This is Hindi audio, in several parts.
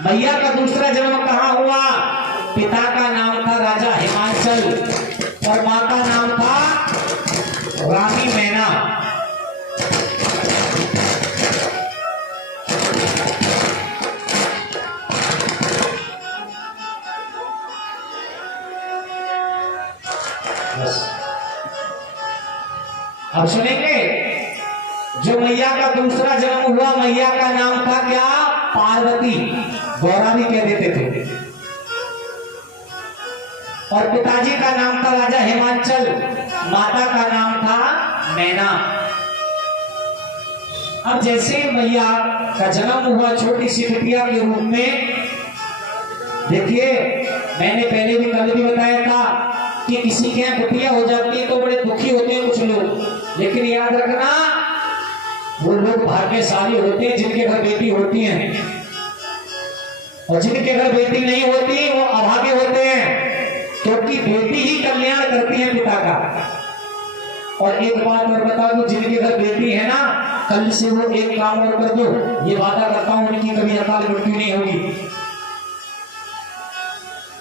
मैया का दूसरा जन्म कहाँ हुआ? पिता का नाम था राजा हिमांचल और माँ का नाम था रानी मैना। अब सुनेंगे, जो मैया का दूसरा जन्म हुआ, मैया का नाम था क्या? पार्वती, गौरा भी कह देते थे। और पिताजी का नाम था राजा हिमांचल, माता का नाम था मैना। अब जैसे मैया का जन्म हुआ छोटी सी बिटिया के रूप में, देखिए मैंने पहले भी कल भी बताया था कि किसी के यहाँ बिटिया हो जाती है तो बड़े दुखी होते हैं कुछ लोग, लेकिन याद रखना वो लोग भाग्यशाली होते हैं जिनके घर बेटी होती हैं, और जिनके घर बेटी नहीं होती वो अभागे होते हैं, क्योंकि बेटी ही कल्याण करती है पिता का। और एक बात और बता दूं, जिनके घर बेटी है ना, कल से वो एक काम और कर दो, ये वादा करता हूं उनकी कभी अकाल मृत्यु नहीं होगी।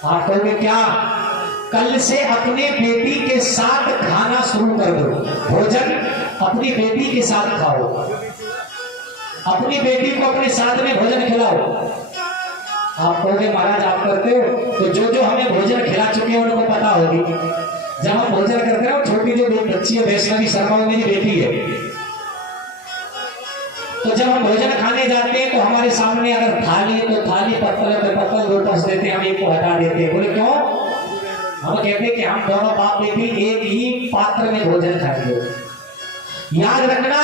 आप कहोगे क्या? कल से अपने बेटी के साथ खाना शुरू कर दो, भोजन अपनी बेटी के साथ खाओ, अपनी बेटी को अपने साथ में भोजन खिलाओ। आप कहोगे महाराज आप करते हो, तो जो जो हमें भोजन खिला चुके हैं उनको पता होगी। जब हम भोजन करते हैं, छोटी जो बच्ची है वैष्णवी शर्मा मेरी बेटी है, तो जब हम भोजन खाने जाते हैं तो हमारे सामने अगर थाली है तो थाली, पत्तल पे पत्तल रोपस देते हैं, हम एक को हटा देते हैं। बोले क्यों? हम कहते हैं कि हम दोनों बाप बेटी एक ही पात्र में भोजन खाएंगे। याद रखना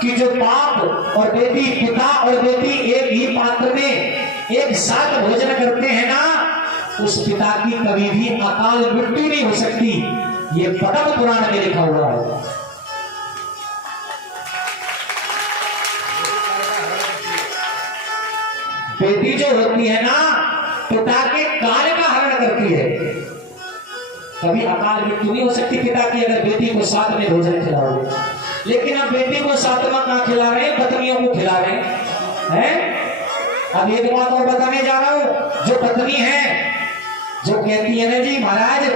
कि जो बाप और बेटी, पिता और बेटी एक ही पात्र में एक साथ भोजन करते हैं ना, उस पिता की कभी भी अकाल मृत्यु नहीं हो सकती। ये पद्म पुराण में लिखा हुआ है। बेटी जो होती है ना, पिता के कार्य का हरण करती है, कभी अकाल मृत्यु नहीं हो सकती पिता की, अगर बेटी को साथ में भोजन खिलाओगे। लेकिन अब बेटी को साथ में कहां खिला रहे हैं? पत्नियों को खिला रहे हैं। अब एक बात और बताने जा रहा हूं, जो पत्नी है जो कहती है ना जी महाराज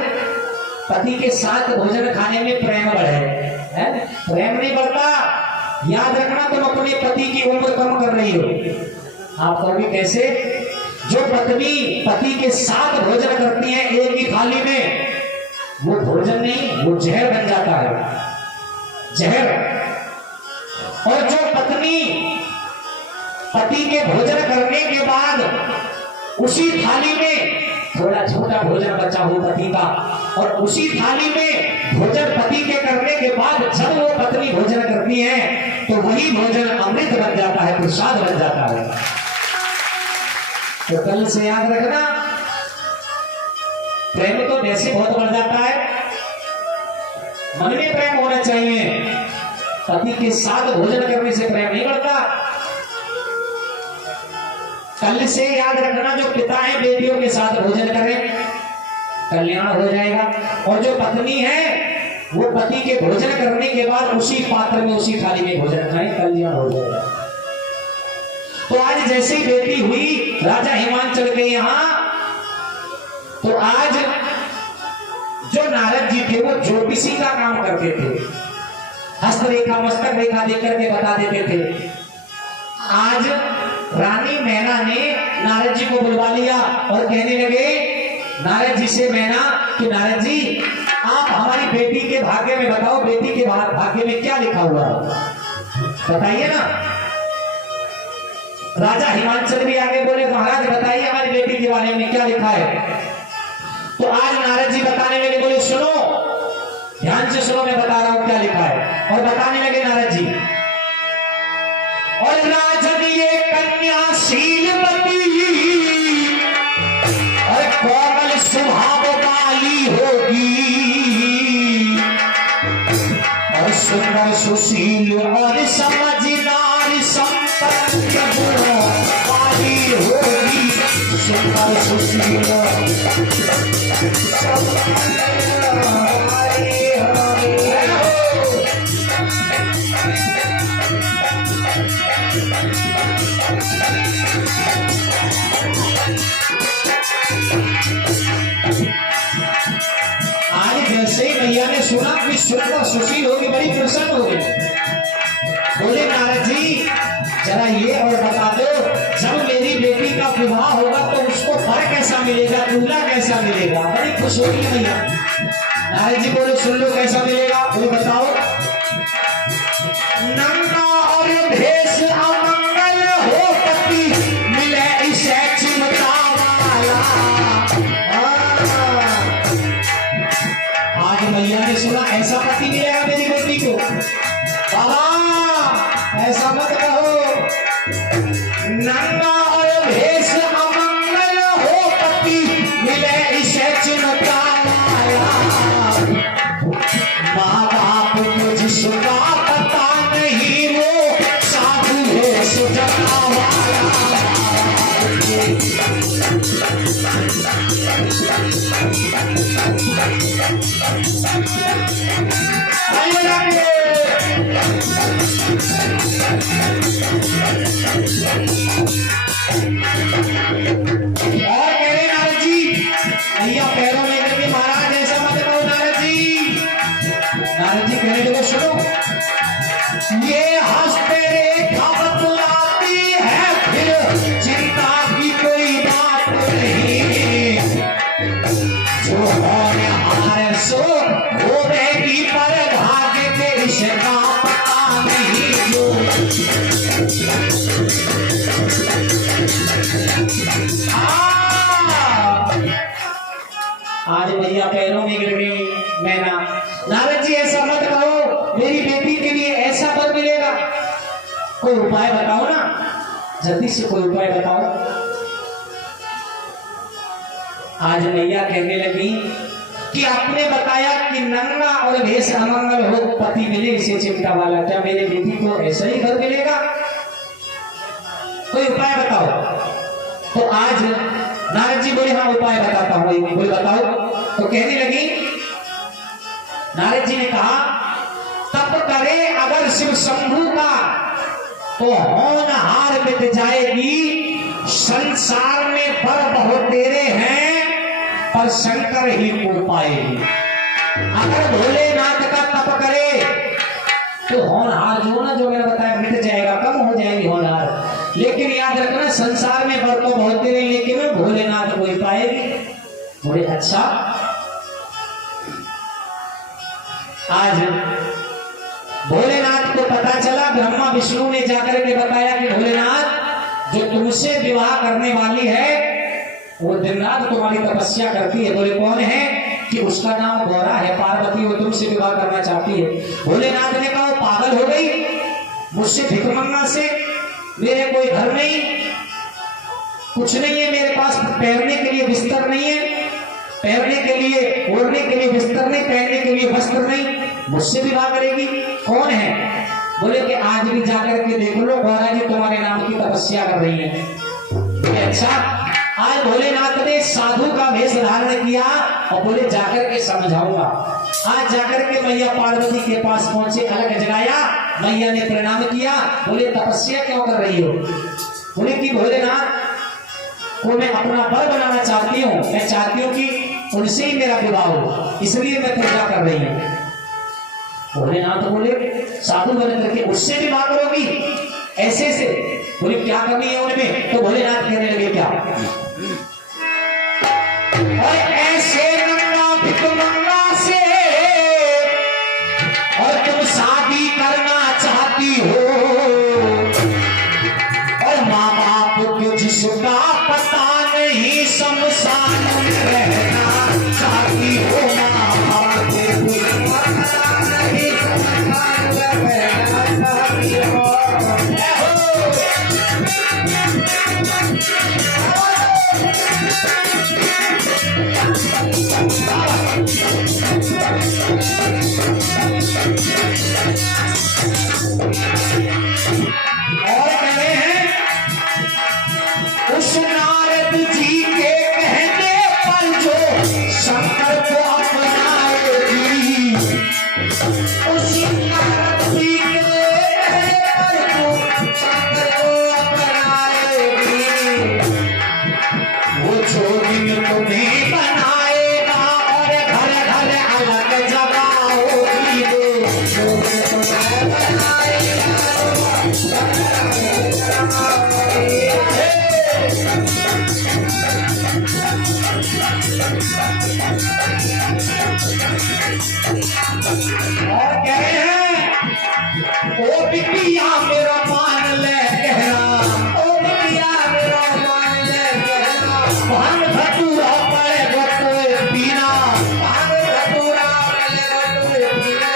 पति के साथ भोजन खाने में प्रेम बढ़े, प्रेम नहीं बढ़ता। याद रखना तुम अपने पति की उम्र कम कर रही हो। आप कहोगे कैसे? जो पत्नी पति के साथ भोजन करती है एक ही थाली में, वो भोजन नहीं, वो जहर बन जाता है, जहर। और जो पत्नी पति के भोजन करने के बाद उसी थाली में थोड़ा छोटा भोजन बचा हो पति का, और उसी थाली में भोजन पति के करने के बाद जब वो पत्नी भोजन करती है तो वही भोजन अमृत बन जाता है, प्रसाद बन जाता है। तो कल से याद रखना, प्रेम तो वैसे बहुत बढ़ जाता है, मन में प्रेम होना चाहिए, पति के साथ भोजन करने से प्रेम नहीं बढ़ता। कल से याद रखना, जो पिता है बेटियों के साथ भोजन करें, कल्याण हो जाएगा। और जो पत्नी है वो पति के भोजन करने के बाद उसी पात्र में उसी थाली में भोजन खाएं, कल्याण हो जाएगा। तो आज जैसी बेटी हुई राजा हिमांचल के यहाँ, तो आज जो नारद जी थे वो ज्योतिषी का काम करते थे, हस्तरेखा मस्तक रेखा देख करके बता देते थे। आज रानी मैना ने नारद जी को बुलवा लिया और कहने लगे नारद जी से मैना कि नारद जी आप हमारी बेटी के भाग्य में बताओ, बेटी के भाग्य में क्या लिखा हुआ है, बताइए ना। राजा हिमांचल भी आगे बोले महाराज बताइए हमारी बेटी के बारे में क्या लिखा है। तो आज नारद जी बताने लगे, बोले सुनो, ध्यान से सुनो, मैं बता रहा हूं क्या लिखा है। और बताने लगे नारद जी, और राजन ये कन्या शीलवती और कोमल स्वभाव वाली होगी, और सुंदर सुशील और समझदार संपन्न वाली होगी, सुंदर सुशील ने सुना कि सुनकर सुशील होगी बड़ी प्रसन्न हो गई। बोले नारद जी जरा ये और बता दो, जब मेरी बेटी का विवाह होगा तो उसको वर कैसा मिलेगा, दूल्हा कैसा मिलेगा? बड़ी खुश होगी भैया। नारद जी बोले सुन लो कैसा मिलेगा, वो बताओ। नंगा और भेष अमंगल हो पति, मिले इसे चिमटा वाला। आज मैया ने सुना ऐसा पति मिलेगा मेरी बेटी को। बाबा ऐसा मत कहो। नंगा और भेष अमंगल हो पति, मिले इसे चिमटा वाला। माँ बाप को जिसका पता नहीं, वो साधु है सुजता वाला। और कह रहे नारद जी भैया पैरों में करके महाराज ऐसा मत कहो नारद जी। नारद जी कहने लगे सुनो, ये हंसते रेखा बतलाती है, फिर चिंता की कोई बात नहीं। जो होनहार सो होवेगी, पर भाग्य के इसका पता नहीं। जो आज भैया पैरों में गिर गई मैना। नारद जी ऐसा मत कहो, मेरी बेटी के लिए ऐसा वर मिलेगा। कोई उपाय बताओ ना, जल्दी से कोई उपाय बताओ। आज मैया कहने लगी कि आपने बताया कि नंगा और भेष अमंगल हो पति मिले इसे चिमटा वाला, क्या मेरी बेटी को ऐसा ही घर मिलेगा? कोई उपाय बताओ। तो आज नारद जी बोले हाँ उपाय बताता हूं, बोले बताओ। तो कहने लगी, नारद जी ने कहा तप करे अगर शिव शंभू का, तो होनहार मिट जाएगी। संसार में वर बहुत तेरे हैं, पर शंकर ही को पाएगी। अगर भोलेनाथ का तप करे तो होनहार जो ना, जो मैंने बताया मिट जाएगा, कम हो जाएगी होनहार। लेकिन याद रखना संसार में वर तो बहुत तेरे, लेकिन भोलेनाथ को ही पाएगी। बोले अच्छा। आज भोलेनाथ को पता चला, ब्रह्मा विष्णु ने जाकर के बताया कि भोलेनाथ जो तुमसे विवाह करने वाली है वो दिन रात तुम्हारी तपस्या करती है। बोले कौन है? कि उसका नाम गौरा है, पार्वती, वो तुमसे विवाह करना चाहती है। भोलेनाथ ने कहा पागल हो गई, मुझसे भिख मांगना से, मेरे कोई घर नहीं, कुछ नहीं है मेरे पास, पैरने के लिए बिस्तर नहीं है, पैरने के लिए ओढ़ने के लिए बिस्तर नहीं, पहनने के लिए वस्त्र नहीं, मुझसे विवाह करेगी? कौन है? बोले कि आज भी जाकर के देख लो, गौरा जी तुम्हारे नाम की तपस्या कर रही है। बोले अच्छा। आज भोलेनाथ ने साधु का वेश धारण किया और बोले जाकर के समझाऊंगा। आज जाकर के मैया पार्वती के पास पहुंचे, अलग जगाया, मैया ने प्रणाम किया। बोले तपस्या क्यों कर रही हो? बोले कि भोलेनाथ को मैं अपना वर बनाना चाहती हूँ, मैं चाहती हूँ कि उनसे ही मेरा विवाह हो, इसलिए मैं पूजा कर रही हूँ। भोलेनाथ बोले साधु बन करके उससे विवाह करोगी ऐसे से? बोले क्या करनी है उनमें? तो भोलेनाथ कहने लगे क्या, और ऐसे नंगा भिखमंगा से और तुम शादी करना चाहती हो, और माँ बाप को जिसका पता नहीं, शमशान में रहना चाहती हो। माँ बाप को पता नहीं, शमशान में रहना चाहती हो। मेरा मान ले कहना, ओ बतिया मेरा मान ले कहना, भांग धतूरा पड़े गोतवे पीना, भांग धतूरा पड़े गोतवे पीना,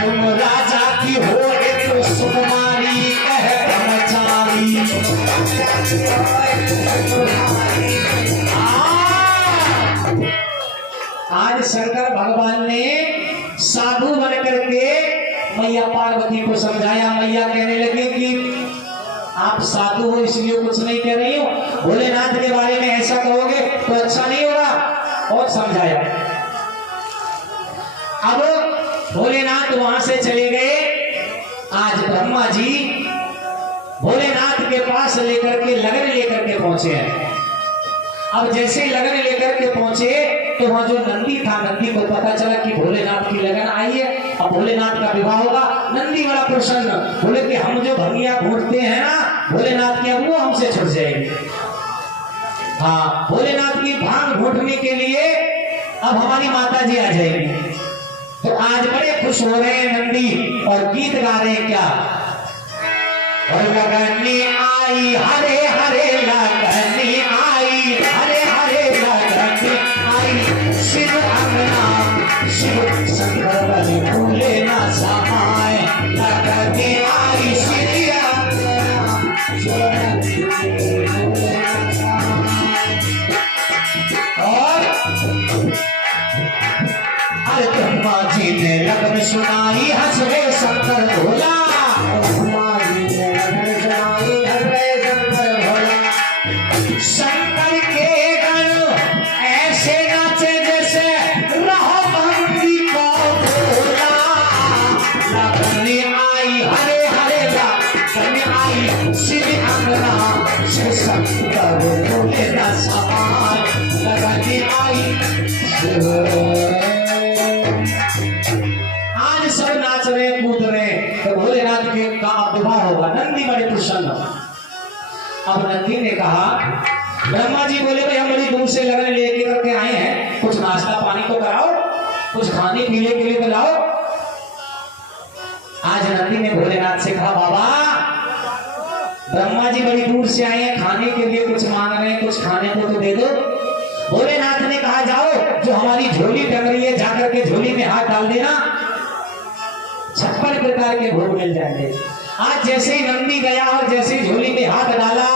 तुम राजा की हो एक सुकुमारी कह ब्रह्मचारी। आज शंकर भगवान ने साधु बन करके मैया पार्वती को समझाया। मैया कहने लगी कि आप साधु हो इसलिए कुछ नहीं कह रही हो, भोलेनाथ के बारे में ऐसा कहोगे तो अच्छा नहीं होगा। और समझाया। अब भोलेनाथ वहां से चले गए। आज ब्रह्मा जी भोलेनाथ के पास लेकर के लगन लेकर के पहुंचे हैं। अब जैसे लगन लेकर के पहुंचे तो वहां जो नंदी था, नंदी को पता चला कि भोलेनाथ की लगन आई है, अब भोलेनाथ का विवाह होगा। नंदी बड़ा प्रसन्न, बोले कि हम जो भंगिया घूटते हैं ना भोलेनाथ की, अब वो हमसे छुट जाएगी। हाँ, भोलेनाथ की भांग घूटने के लिए अब हमारी माता जी आ जाएगी। तो आज बड़े खुश हो रहे हैं नंदी और गीत गा रहे हैं। क्या लगनी आई हरे हरे लगनी आई हरे हरे लगनी आई, शिव अंगना शिव शंकर बलि भूले ना समाए, लगनी आई श्री और अरे ब्रह्मा जी ने लगन सुनाई हंसवे शंकर भोला, शंकर के गण ऐसे नाचे जैसे रहो बंदी को भोला, लगनी आई हरे हरे लगनी आई शिव अंगना शिव शंकर भोले ना समाए, लगनी आई। आज सब नाच रहे कूद रहे तो भोलेनाथ के का विवाह होगा। नंदी बड़े प्रसन्न। अब नंदी ने कहा, ब्रह्मा जी बोले भाई हम बड़ी दूर से लगन लेके करके आए हैं, कुछ नाश्ता पानी तो कराओ, कुछ खाने पीने के लिए बुलाओ। आज नंदी ने भोलेनाथ से कहा, बाबा ब्रह्मा जी बड़ी दूर से आए हैं, खाने के लिए कुछ मांग रहे हैं, कुछ खाने को तो दे दो। भोलेनाथ ने कहा, जाओ जो हमारी झोली टंग रही है जाकर के झोली में हाथ डाल देना, 56 प्रकार के भोग मिल जाएंगे। आज जैसे ही नंदी गया और जैसे ही झोली में हाथ डाला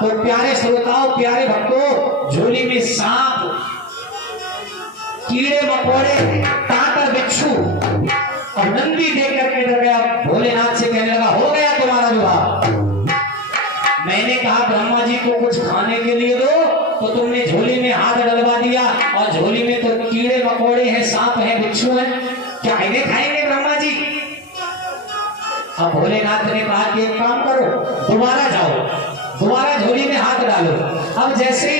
तो प्यारे श्रोताओं प्यारे भक्तों, झोली में सांप कीड़े मकोड़े टाटर बिच्छू। और नंदी देख करके डर गया, भोलेनाथ से कहने लगा, हो गया तुम्हारा विवाह। मैंने कहा ब्रह्मा जी को कुछ खाने के लिए दो तो तुमने झोली में हाथ डलवा दिया, और झोली में तो कीड़े मकोड़े हैं, सांप हैं, बिच्छू हैं, क्या इन्हें खाएंगे ब्रह्मा जी? अब भोलेनाथ ने कहा कि एक काम करो, दोबारा जाओ, दोबारा झोली में हाथ डालो। अब जैसे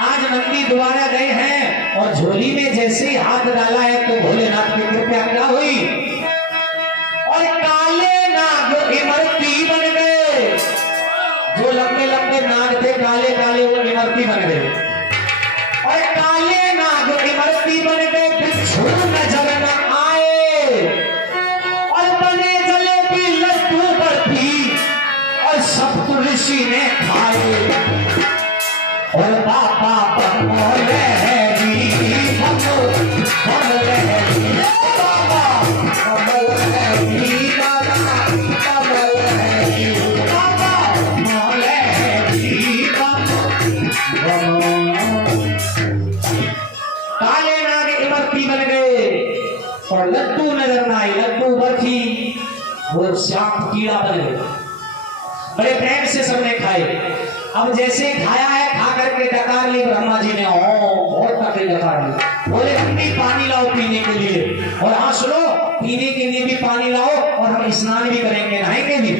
आज नंदी दोबारा गए हैं और झोली में जैसे ही हाथ डाला है तो भोलेनाथ की कृपा क्या हुई और काले नाग इमरती बन गए। जो लंबे लंबे नाग थे काले काले, वो इमरती बन गए। और काले नाग इमरती बन गए, बिच्छू नजर न आए, और बने जलेबी लड्डू बर्फी, और सप्त ऋषि ने खाए। और बाबा बमोले काले नाग इमरती बन गए और लड्डू नजर न आई, लड्डू बर्फी वो सांप कीड़ा बन गए। बड़े प्रेम से सबने खाए। अब जैसे खाया है, खा करके डकार ली ब्रह्मा जी ने, बहुत तकड़ी डकार ली। बोले हम भी पानी लाओ पीने के लिए, और हाँ सुनो, पीने के लिए भी पानी लाओ, और हम स्नान भी करेंगे, नहाएंगे भी,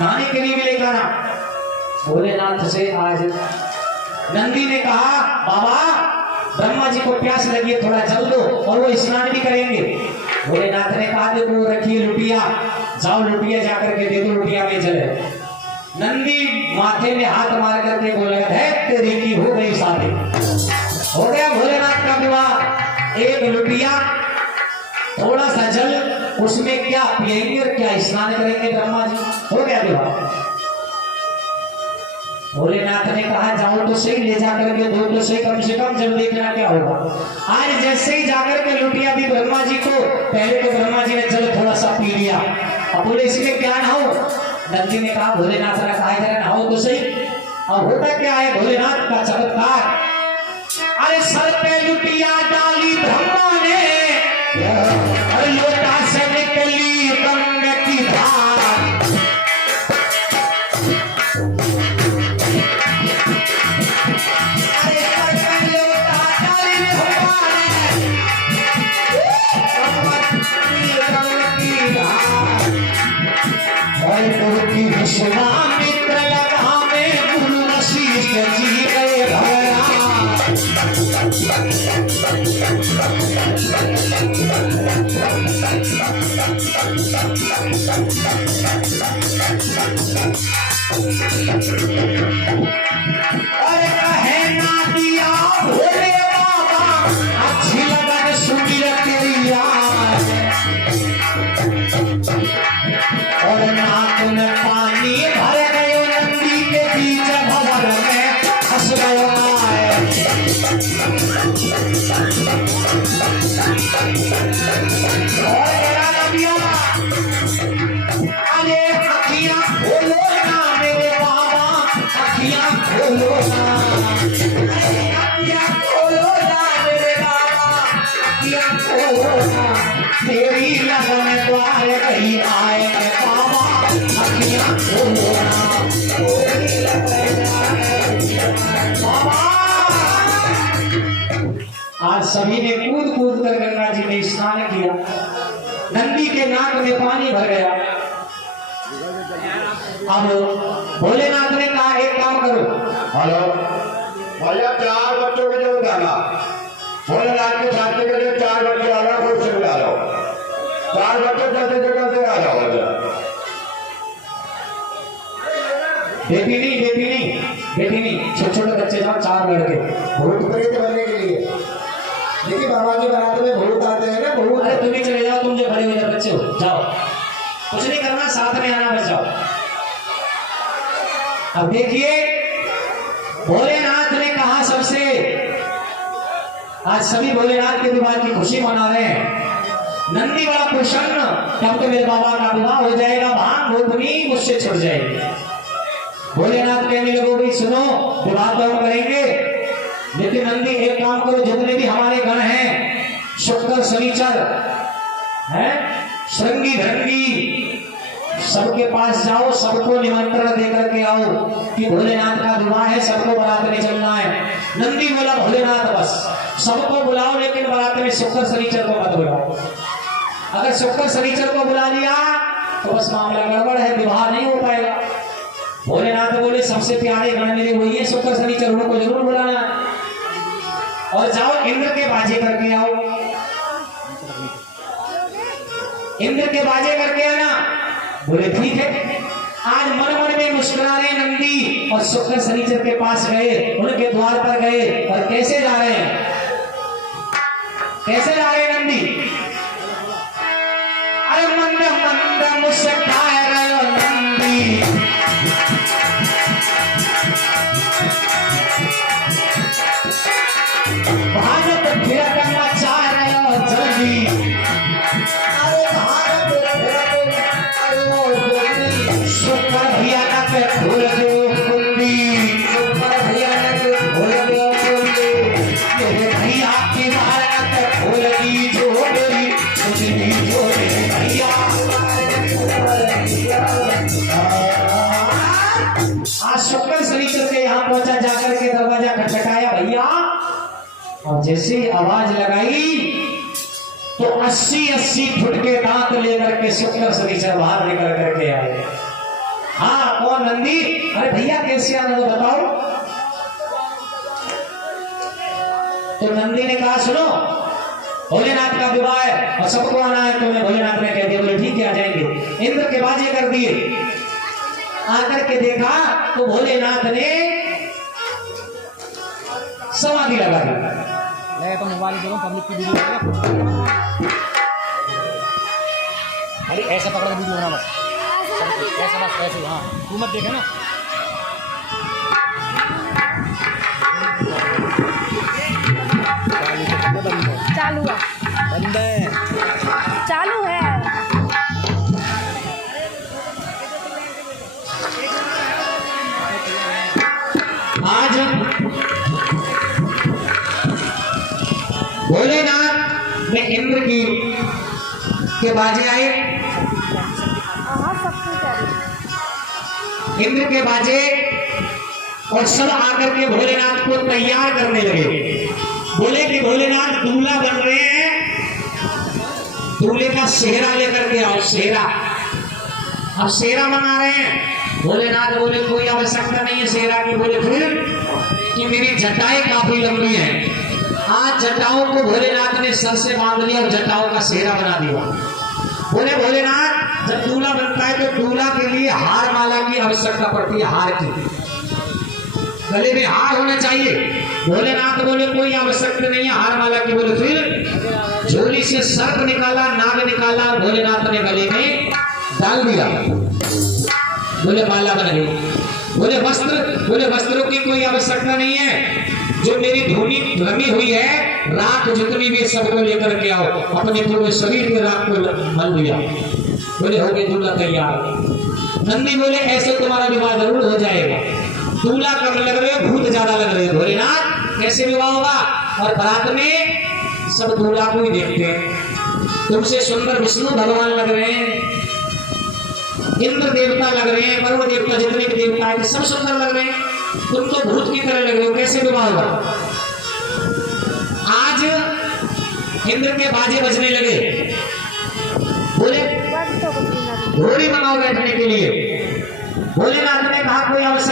नहाने के लिए भी लेकर आना। भोलेनाथ से आज नंदी ने कहा, बाबा ब्रह्मा जी को प्यास लगी है, थोड़ा जल दो, और वो स्नान भी करेंगे। भोलेनाथ ने कहा, देखो रखिए लुटिया, जाओ लुटिया जाकर के दे दो, लुटिया में जल है। नंदी माथे में हाथ मार करके बोलेगा, तेरी की हो गई शादी, हो गया भोलेनाथ का विवाह। एक लुटिया, थोड़ा सा जल उसमें क्या पिएंगे और क्या स्नान करेंगे ब्रह्मा जी। हो गया विवाह। भोलेनाथ ने कहा जाओ तो सही, ले जाकर के दो तो सही, कम से कम जब देखना क्या होगा। आज जैसे ही जाकर के लुटिया दी ब्रह्मा जी को, पहले तो ब्रह्मा जी ने चलो थोड़ा सा पी लिया, अब बोले इसमें क्या नहाओ। नंदी ने कहा भोलेनाथ ने कहा जरा नहाओ तो सही। अब होता क्या है भोलेनाथ का चमत्कार, अरे सर पे लुटिया डाली ब्रह्मा ने और लोटा से निकली गंगा की धार। विश्वामित्र लगा में गुरु वशिष्ठ जी गए भगवान। अरे कहे ना दिया भोले बाबा, अच्छी लगन सुनी तेरी याद। और नाक में पानी भर गयो, नंदी के बीच भंवर में फंस गयो आए। और मेरा नबिया, अरे अखियां खोलो ना मेरे बाबा, अखियां खोलो ना, अखियां खोलो ना मेरे बाबा, अखियां खोलो ना, तेरी लगन द्वार कहीं आए बाबा, अखियां खोलो ना, तेरी लगन बाबा। आज सभी ने कूद कूद कर गंगा जी में स्नान किया, नंदी के नाक में पानी भर गया। अब भोलेनाथ ने कहा एक काम करो। हेलो भैया, 4 बच्चों के जो डाला भोलेनाथ के छात्र के लिए 4 बच्चे आ रहा खुद से डालो, 4 बच्चे जैसे जगह से आ जाओ। बेटी नहीं, छोटे छोटे बच्चे जाओ, 4 लड़के भूत प्रेत बनने के लिए। देखिए बाबा की बारात में भूत आते हैं ना, भूत। अरे तुम भी चले जाओ, तुम जो बड़े हुए बच्चे हो, जाओ, कुछ नहीं करना, साथ में आना, बस जाओ। अब देखिए भोलेनाथ ने कहा सबसे, आज सभी भोलेनाथ के विवाह की खुशी मना रहे हैं। नंदी बड़ा प्रसन्न, तब तो मेरे बाबा का विवाह हो जाएगा, भांग भूतनी मुझसे छुट जाएगी। भोलेनाथ कहने लगो भाई सुनो, विवाह तो हम करेंगे, लेकिन नंदी एक काम करो, जितने भी हमारे गण हैं, शुक्र शनिचर है, श्रृंगी धरंगी, सबके पास जाओ, सबको निमंत्रण देकर के आओ कि भोलेनाथ का विवाह है, सबको बारात में चलना है। नंदी बोला भोलेनाथ बस सबको बुलाओ, लेकिन बारात में शुक्र शनिचर को मत बुलाओ। अगर शुक्र शनिचर को बुला लिया तो बस मामला गड़बड़ है, विवाह नहीं हो पाएगा। भोलेनाथ बोले सबसे प्यारे गण मेरे वही है, शुक्र शनिचर उनको जरूर बुलाना, और जाओ इंद्र के बाजे करके आओ, इंद्र के बाजे करके आना। बोले ठीक है। आज मन मन में मुस्कुरा रहे नंदी, और शुक्र शनिचर के पास गए, उनके द्वार पर गए, और कैसे जा रहे हैं, कैसे जा रहे हैं नंदी, अरे मंद मंद मुस्कुरा रहे नंदी, भारत फिरत मचा रहे हो जल्दी, अरे भारत शुक्र भयानक खोल दो कुंडी, शुक्र भयानक खोल दो कुंडी, मेरे भैया की भारत खोल दी जो मेरी सुनी जो मेरे भैया। आज शुक्र शनिचर के यहाँ पहुंचा, जाकर के दरवाजा खटखटाया भैया, और जैसे आवाज लगाई तो 80-80 फुट के दांत लेकर के शुक्र शनिचर बाहर निकल करके आए। हाँ कौन नंदी, अरे भैया कैसे आना तो बताओ। तो नंदी ने कहा सुनो भोलेनाथ का विवाह है और सबको आना है, तो मैं भोलेनाथ ने कह दिया, बोले ठीक है आ जाएंगे। इंद्र के बाजे कर दिए, आकर के देखा तो भोलेनाथ ने समाधि लगा दी। अरे ऐसे पकड़ के वीडियो बना बस, ऐसे बस ऐसे, हाँ तू मत देखे ना। चालू है, बंद है। चालू है। आज भोलेनाथ में इंद्र की के बाजे आए, हाँ सब कुछ है। इंद्र के बाजे, और सब आकर के भोलेनाथ को तैयार करने लगे। बोले कि भोलेनाथ दूल्हा बन रहे हैं, दूल्हे का सेहरा लेकर के आओ। सेहरा, अब सेहरा मंगा रहे हैं। भोलेनाथ बोले कोई आवश्यकता नहीं है सेहरा की। बोले फिर कि मेरी जटाएं काफी लंबी हैं। आज जटाओं को भोलेनाथ ने सर से बांध लिया और जटाओं का सेहरा बना दिया। बोले भोलेनाथ जब दूल्हा बनता है तो दूल्हा के लिए हार माला की आवश्यकता पड़ती है, हार की, गले में हार होना चाहिए। भोलेनाथ बोले कोई आवश्यकता नहीं है हार माला की। बोले फिर झोली से सर्प निकाला, नाग निकाला, भोलेनाथ ने गले में डाल दिया। बोले माला बन गई। बोले वस्त्रों की कोई आवश्यकता नहीं है, जो मेरी धूनी रमी हुई है, राख जितनी भी सबको लेकर के आओ। अपने पूरे शरीर में राख को मल दिया। बोले हो गए दूल्हा तैयार। नंदी बोले ऐसे तुम्हारा विवाह जरूर हो जाएगा। दूल्हा कम लग रहे हो, भूत ज्यादा लग रहे हो। भोलेनाथ कैसे विवाह होगा? और बारात में सब दूल्हा को ही देखते हैं। तुमसे सुंदर विष्णु भगवान लग रहे हैं, इंद्र देवता लग रहे हैं, वरुण देवता, जितने भी देवता हैं सब सुंदर लग रहे हैं। तुम तो भूत की तरह लग रहे हो, कैसे विवाह होगा? आज इंद्र के बाजे बजने लगे। बोले घोड़ी मंगाओ बैठने के लिए। भोलेनाथ ने कहा कोई आवश्यकता